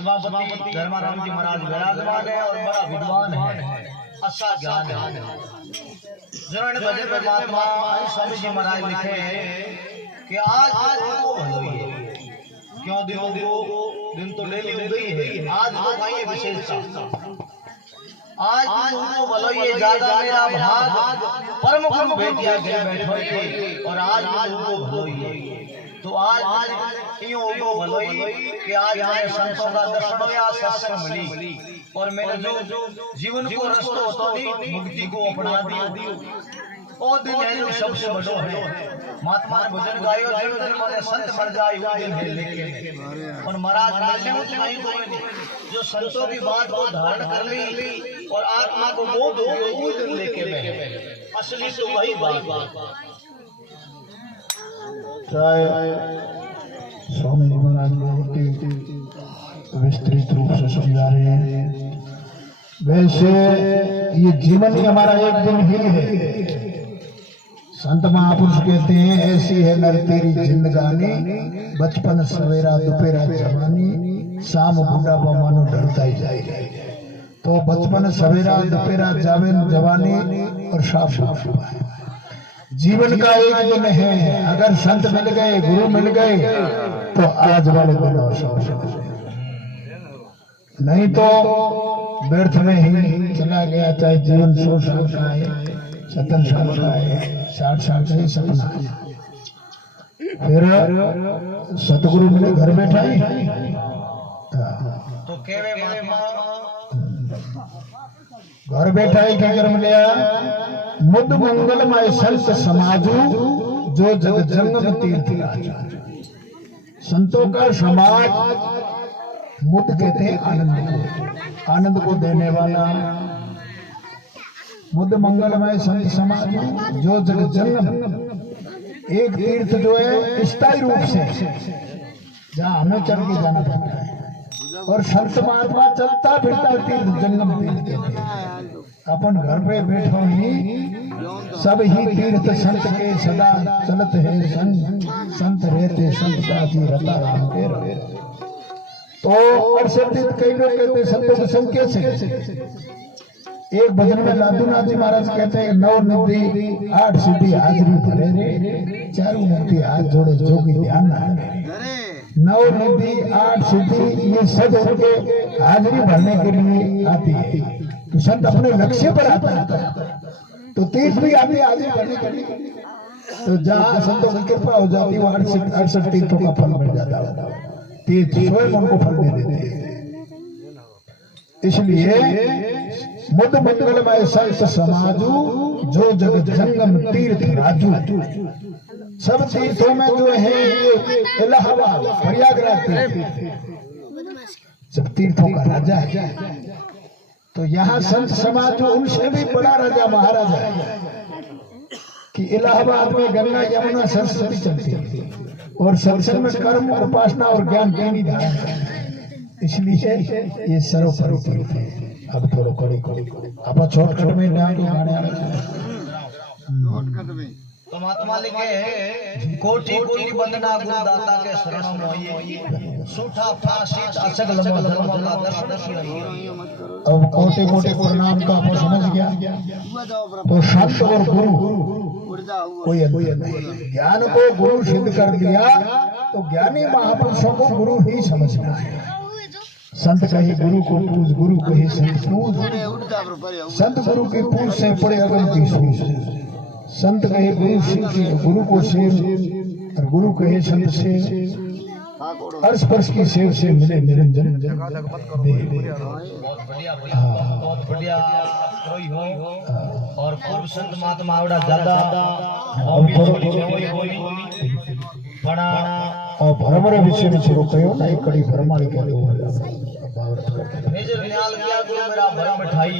सभापति धर्मानंद जी महाराज विराजमान है और बड़ा विद्वान है, अच्छा ज्ञान है। जिन्होंने भजन परमात्मा स्वामी जी महाराज लिखे कि आज को भलोई है, क्यों दिन तो डेली उगई है, आज तो भाई विशेषता, आज उनको भलोई है ज्यादा मेरा भाग परम गुरु बेटिया के बैठो थे और आज उनको भलोई है। तो आज यूं उनको भलोई कि आज हमें संतों का दर्शन हो या सत्संग मिली और मैंने जो जीवन को रास्ता होता थी मुक्ति को अपना दिया। ओ दिन है जो सबसे बड़ो है, महात्मा ने भजन गायो जीवन में संत मर जाए वो दिन है, लेकिन और महाराज मिलने उतनाई जो संतों की बात को धारण कर ली और आत्मा को बोध हो गया वो दिन लेके बैठे, असली तो वही बात। स्वामी जी महाराज बहुत विस्तृत रूप से समझा रहे हैं। वैसे ये जीवन ही हमारा एक दिन ही है। संत महापुरुष कहते हैं ऐसी है नर तेरी जिंदगानी, बचपन सवेरा दोपहरा जवानी, शाम बुढ़ापा मानो ढलता ही जाए। तो बचपन सवेरा दोपहरा जवानी और शाम जीवन का एक दिन है। अगर संत मिल गए गुरु मिल गए तो आज वाले दिन और नहीं तो व्यर्थ में ही चला गया। चाहे जीवन 100 साल का है, 70 साल का है, 60 साल का ही सपना है। फिर सतगुरु मिले घर बैठा ही तो केवे घर बैठा ही क्या कर्म लिया। मुद मंगलमय संत समाजू जो जग जंगम तीर्थ राजा। संतों का समाज मुद कहते हैं आनंद को देने वाला। मुद मंगलमय संत समाज जो जग जंगम, एक तीर्थ जो है स्थायी रूप से जहाँ हमें चल के जाना पड़ता है, और संत महात्मा चलता फिरता तीर्थ जंगम तीर्थ कहते हैं। अपन घर पे बैठो ही सब ही तीर्थ संत के सदा चलत है संत रहते संत का जी रता राम के रहे। तो कई लोग कहते संतों के संग कैसे। एक भजन में लादूनाथ जी महाराज कहते हैं 9 निधि 8 सिद्धि हाजरी भरे रे, चारों मूर्ति हाथ जोड़े जोगी ध्यान ना। 9 निधि 8 सिद्धि ये सब उनके हाजरी भरने के लिए आती है। तो संत अपने लक्ष्य पर आता है तो तीर्थ भी आते आगे बढ़ने के लिए। तो जहाँ संतों की कृपा हो जाती है वो 68 तीर्थों का फल मिल जाता है। तीर्थ स्वयं उनको फल दे देते हैं। इसलिए मुद मंगलमय संत समाजू जो जग जंगम तीर्थ राजू। सब तीर्थों में जो है ये इलाहाबाद प्रयागराज सब तीर्थों का राजा है। तो यहाँ संत समाज जो उनसे भी बड़ा राजा महाराजा है कि इलाहाबाद में गंगा यमुना सरस्वती चलती है और सत्संग में कर्म उपासना और ज्ञान ज्ञानी धारण है। इसलिए ये सर्वोपरि तीर्थ है। अब थोड़ा कड़ी अब शॉर्टकट में तो महात्मा लिखे कोटि कोटि वंदना गुरुदाता के शरण में सूठा फांसी अचक लंबा धर्म का दर्शन रही। अब कोटि कोटि प्रणाम का आप समझ गया। तो संत और गुरु कोई नहीं। ज्ञान को गुरु सिद्ध कर दिया तो ज्ञानी महापुरुषों को गुरु ही समझना है। संत कहे गुरु को पूज, गुरु कहे संत पूज। संत गुरु के पूज से पड़े अगम की सूझ। संत कहे गुरु शिव, गुरु को सेव, और गुरु कहे संत से अर्श परश की सेव से मिले निरंजन। बहुत बढ़िया और पूर्व संत महात्मा आवड़ा ज्यादा और भरमरे विषय में शुरू कयो ना एक कड़ी भरमाली के मेजर न्याल किया गुरु मेरा भरम मिठाई।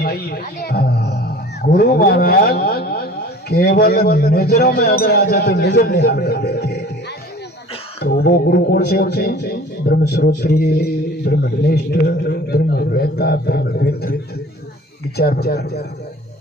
गुरु महाराज केवल नजरों में अगर आ जाए तो नजर निहाल कर देते। तो वो गुरु कौन से होते हैं? ब्रह्म श्रोत्रिय, ब्रह्मनिष्ठ, ब्रह्मवेत्ता, ब्रह्मविद, विचार